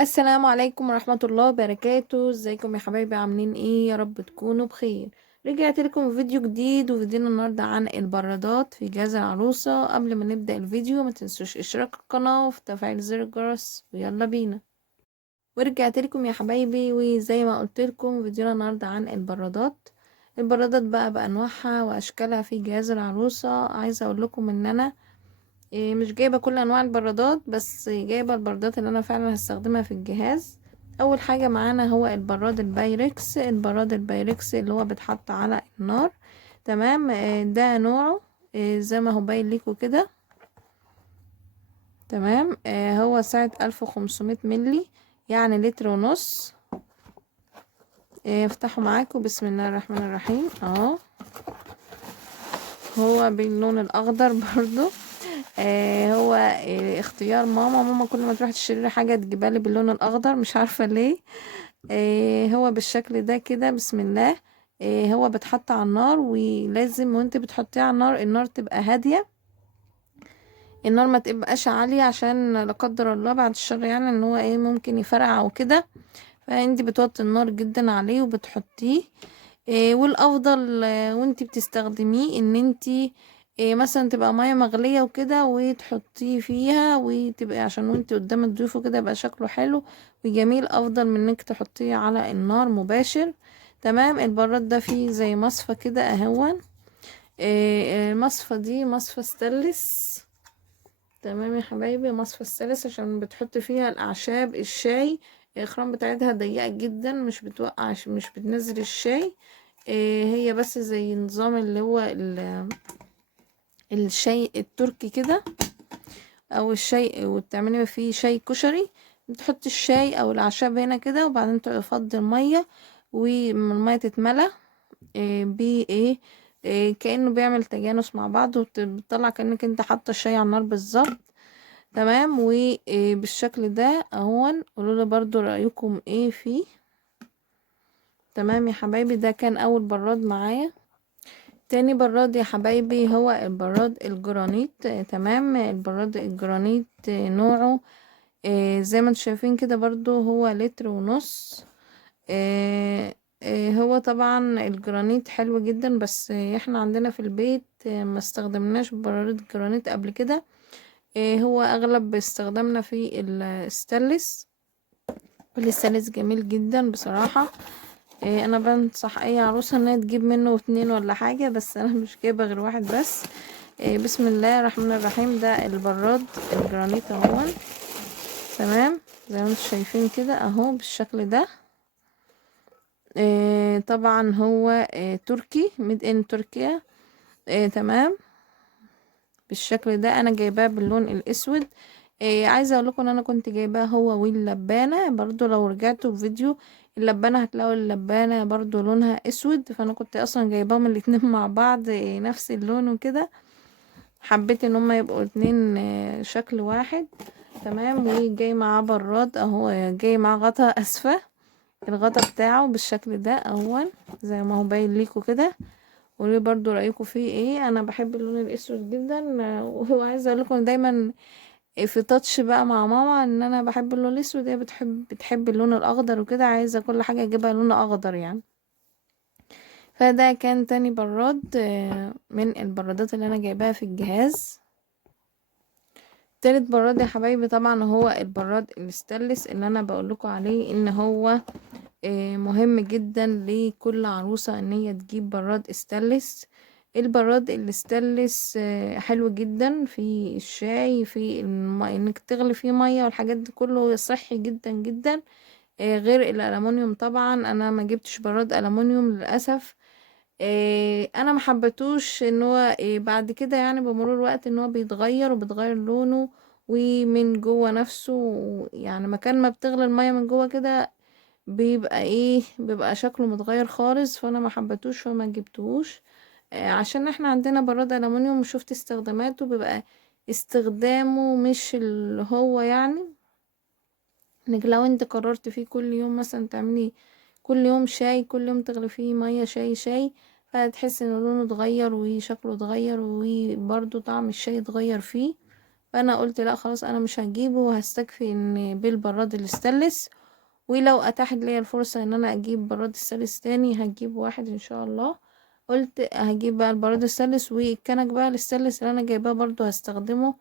السلام عليكم ورحمة الله وبركاته. ازيكم يا حبايبي؟ عاملين ايه؟ يا رب تكونوا بخير. رجعت لكم فيديو جديد، وفيديونا النهاردة عن البرادات في جهاز العروسة. قبل ما نبدأ الفيديو ما تنسوش اشتراك القناة وتفعيل زر الجرس، ويلا بينا. ورجعت لكم يا حبايبي، وزي ما قلت لكم فيديونا النهاردة عن البرادات. البرادات بقى بأنواعها وأشكالها في جهاز العروسة. عايزة اقول لكم ان انا مش جايبة كل انواع البرادات، بس جايبة البرادات اللي انا فعلا هستخدمها في الجهاز. اول حاجة معانا هو البراد البايركس. البراد البايركس اللي هو بيتحط على النار. تمام. ده نوعه زي ما هو باين ليكوا كده. تمام. هو سعة 1500 ملي، يعني لتر ونص. افتحوا معاكم. بسم الله الرحمن الرحيم. اهو هو باللون الاخضر برضو. هو اختيار ماما كل ما تروح تشتري حاجة تجيبها لي باللون الاخضر، مش عارفة ليه. هو بالشكل ده كده. بسم الله. هو بتحط على النار، ولازم وانت بتحطيه على النار تبقى هادية. النار ما تبقاش عالية، عشان لا قدر الله بعد الشر يعني ان هو ممكن يفرقع او كده. فانت بتوطي النار جدا عليه وبتحطيه. والافضل وانت بتستخدميه ان انت مثلا تبقى ميه مغليه وكده وتحطيه فيها، وتبقى عشان وانت قدام الضيوف وكده يبقى شكله حلو وجميل، افضل من انك تحطيه على النار مباشر. تمام. البراد ده فيه زي مصفى كده اهون. المصفى دي مصفى ستانلس. تمام يا حبايبي، مصفى ستانلس عشان بتحط فيها الاعشاب الشاي. الخرام بتاعتها ضيقه جدا، مش بتوقع، مش بتنزل الشاي. هي بس زي نظام اللي هو الشاي التركي كده، او الشاي وتعملي فيه شاي كشري. تحطي الشاي او الاعشاب هنا كده، وبعدين تفضي الميه، والميه تتملى بايه كأنه بيعمل تجانس مع بعض، وبتطلع كأنك انت حاطه الشاي على النار بالظبط. تمام. وبالشكل ده اهون. قولوا لي برضو رأيكم ايه فيه. تمام يا حبايبي، ده كان اول براد معايا. تاني براد يا حبايبي هو البراد الجرانيت. تمام. البراد الجرانيت نوعه زي ما انتم شايفين كده برضو، هو لتر ونص. هو طبعا الجرانيت حلو جدا، بس احنا عندنا في البيت ما استخدمناش براد جرانيت قبل كده. هو اغلب استخدامنا في الستانلس. والستانلس جميل جدا بصراحة. انا بنصح اي عروسة انها تجيب منه اتنين ولا حاجة، بس انا مش جايبة غير واحد بس. بسم الله الرحمن الرحيم. ده البراد الجرانيت اهو. تمام. زي ما انتم شايفين كده اهو بالشكل ده. طبعا هو تركي، ميد ان تركيا. تمام. بالشكل ده انا جايباه باللون الاسود. عايزه اقول لكم ان انا كنت جايباه هو واللبانه برضو. لو رجعتوا في فيديو اللبانه هتلاقوا اللبانه برضو لونها اسود، فانا كنت اصلا جايباهم الاتنين مع بعض نفس اللون وكده. حبيت ان هما يبقوا اتنين شكل واحد. تمام. وجاي معاه براد اهو، جاي معاه غطا اسفة. الغطا بتاعه بالشكل ده اهو، زي ما هو باين ليكوا كده. قولي برضو رأيكم فيه ايه. انا بحب اللون الاسود جدا. وهو عايزه اقول لكم دايما في تاتش بقى مع ماما ان انا بحب اللون الاسود، هي بتحب اللون الاخضر وكده، عايزه كل حاجه اجيبها لون اخضر يعني. فده كان تاني براد من البرادات اللي انا جايباها في الجهاز. تالت براد يا حبايبي طبعا هو البراد الستانلس، اللي انا بقولكوا عليه ان هو مهم جدا لكل عروسة ان هي تجيب براد ستانلس. البراد الستانلس حلو جدا في الشاي، في انك تغلي فيه مية والحاجات دي كله صحي جدا جدا. غير الالومنيوم طبعا. انا ما جبتش براد الومنيوم للاسف. انا ما حبيتوش ان هو بعد كده يعني بمرور الوقت ان هو بيتغير وبتغير لونه ومن جوه نفسه. يعني مكان ما بتغلي المية من جوه كده بيبقى بيبقى شكله متغير خالص، فانا ما حبيتوش فما جبتهوش. عشان احنا عندنا براد الومنيوم وشفت استخداماته، بيبقى استخدامه مش اللي هو يعني انك لو انت قررت فيه كل يوم مثلا تعملي كل يوم شاي، كل يوم تغلي فيه مية شاي، فهتحس ان لونه اتغير وشكله اتغير وبرضه طعم الشاي اتغير فيه. فانا قلت لا خلاص انا مش هجيبه، وهستكفي ان بالبراد الاستانلس. ولو اتاحت لي الفرصة ان انا اجيب براد استانلس تاني هجيب واحد ان شاء الله. قلت هجيب بقى البراد الستانلس، والكنك بقى الستانلس اللي انا جايباه برضو هستخدمه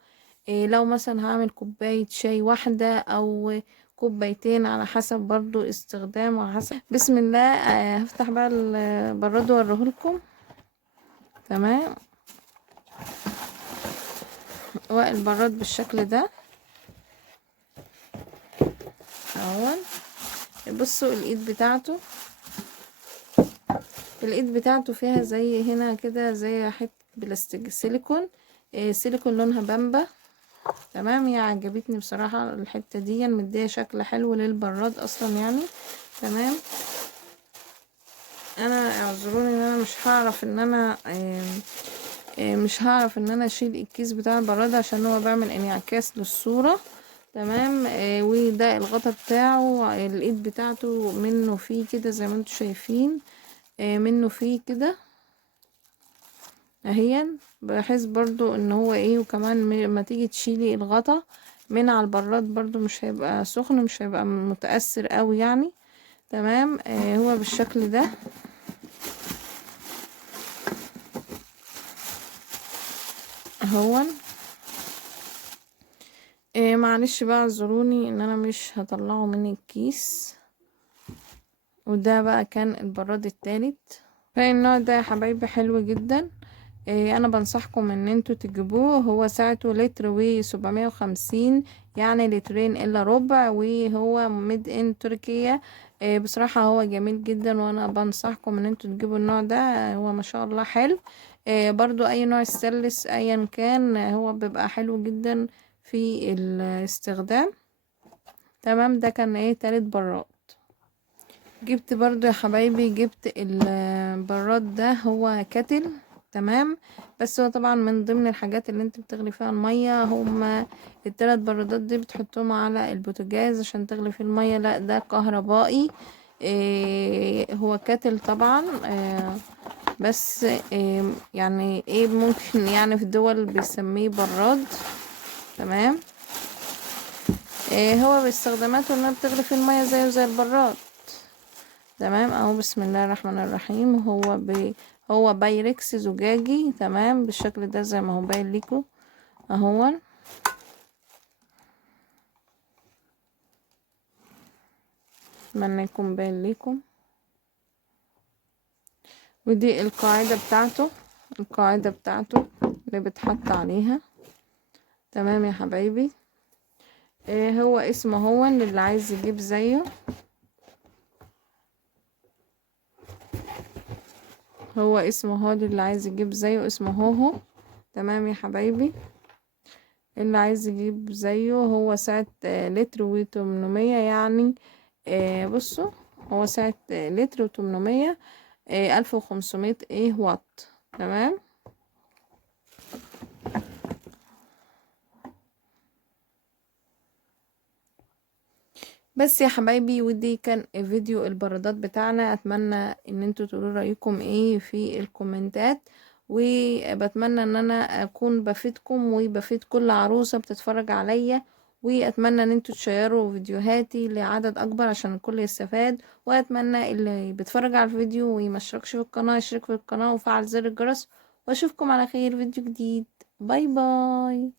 لو مثلا هعمل كوباية شاي واحدة او كوبايتين على حسب برضو استخدام، على حسب. بسم الله. هفتح بقى البراد واوريهولكم. تمام. والبراد بالشكل ده اهو. بصوا الايد بتاعته، الايد بتاعته فيها زي هنا كده زي حته بلاستيك سيليكون، سيليكون لونها بامبا. تمام. هي عجبتني بصراحه الحته دي، مديه شكل حلو للبراد اصلا يعني. تمام. انا اعذروني ان انا مش هعرف ان انا اشيل الكيس بتاع البراد عشان هو بعمل انعكاس للصوره. تمام. وده الغطا بتاعه، الايد بتاعته منه فيه كده زي ما انتم شايفين، منه فيه كده اهي، بحيث برضو ان هو ايه. وكمان ما تيجي تشيلي الغطا من على البراد برضو مش هيبقى سخن، مش هيبقى متأثر قوي يعني. تمام. هو بالشكل ده اهو. معلش بقى اعذروني ان انا مش هطلعه من الكيس. وده بقى كان البراد التالت. فالنوع ده يا حبايبي حلو جدا. انا بنصحكم ان انتوا تجيبوه. هو سعته لتر و750، يعني لترين الا ربع، وهو ميد ان تركيا. بصراحة هو جميل جدا، وانا بنصحكم ان انتوا تجيبوا النوع ده. هو ما شاء الله حلو. برضو اي نوع ستانلس ايا كان هو بيبقى حلو جدا في الاستخدام. تمام. ده كان ايه تالت براد. جبت برضو يا حبايبي، جبت البراد ده هو كاتل. تمام. بس هو طبعا من ضمن الحاجات اللي انت بتغلي فيها المية، هما التلات برادات دي بتحطهم على البوتاجاز عشان تغلي فيه المية. لا ده كهربائي. هو كاتل طبعا. بس يعني ايه ممكن يعني في الدول بيسميه براد. تمام. هو باستخداماته انها بتغلي فيه المية زيه زي البراد. تمام. اهو بسم الله الرحمن الرحيم. هو بايركس زجاجي. تمام. بالشكل ده زي ما هو باين ليكم اهو. اتمنى يكون باين ليكم. ودي القاعدة بتاعته اللي بتحط عليها. تمام يا حبايبي. هو اسمه هو اللي عايز يجيب زيه. هو اسمه هو اللي عايز يجيب زيه، اسمه هوهو. تمام يا حبايبي. اللي عايز يجيب زيه هو سعة لتر و800 يعني. بصوا، هو سعة لتر و800، 1500 واط. تمام. بس يا حبايبي، ودي كان فيديو البرادات بتاعنا. اتمنى ان انتوا تقولوا رايكم ايه في الكومنتات، وبتمنى ان انا اكون بفيدكم وبفيد كل عروسة بتتفرج عليا. واتمنى ان انتوا تشيروا فيديوهاتي لعدد اكبر عشان الكل يستفاد. واتمنى اللي بيتفرج على الفيديو ومشتركش في القناة يشترك في القناة وفعل زر الجرس. واشوفكم على خير فيديو جديد. باي باي.